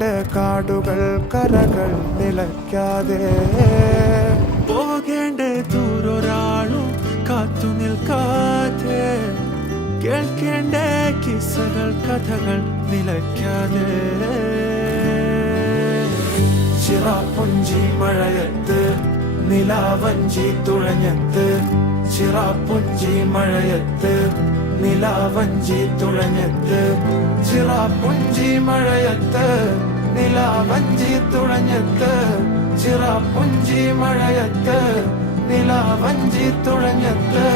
കേൾക്കേണ്ട കാടുകൾ കരകൾ നിലയ്ക്കാതെ പോകേണ്ട ദൂരൊരാളും കാത്തു നിൽക്കാതെ കേൾക്കേണ്ട കിസ്സകൾ കഥകൾ നിലയ്ക്കാതെ ചിറാപ്പുഞ്ചി മഴയത്ത് നിലാവഞ്ചി തുഴഞ്ഞത്ത് ചിറാപ്പുഞ്ചി മഴയത്ത് നിലാവഞ്ചി തുഴഞ്ഞത്ത് ചിറാപ്പുഞ്ചി മഴയത്ത് നിലാവഞ്ചി തുഴഞ്ഞത്ത് ചിറാപ്പുഞ്ചി മഴയത്ത് നിലാവഞ്ചി തുഴഞ്ഞത്ത്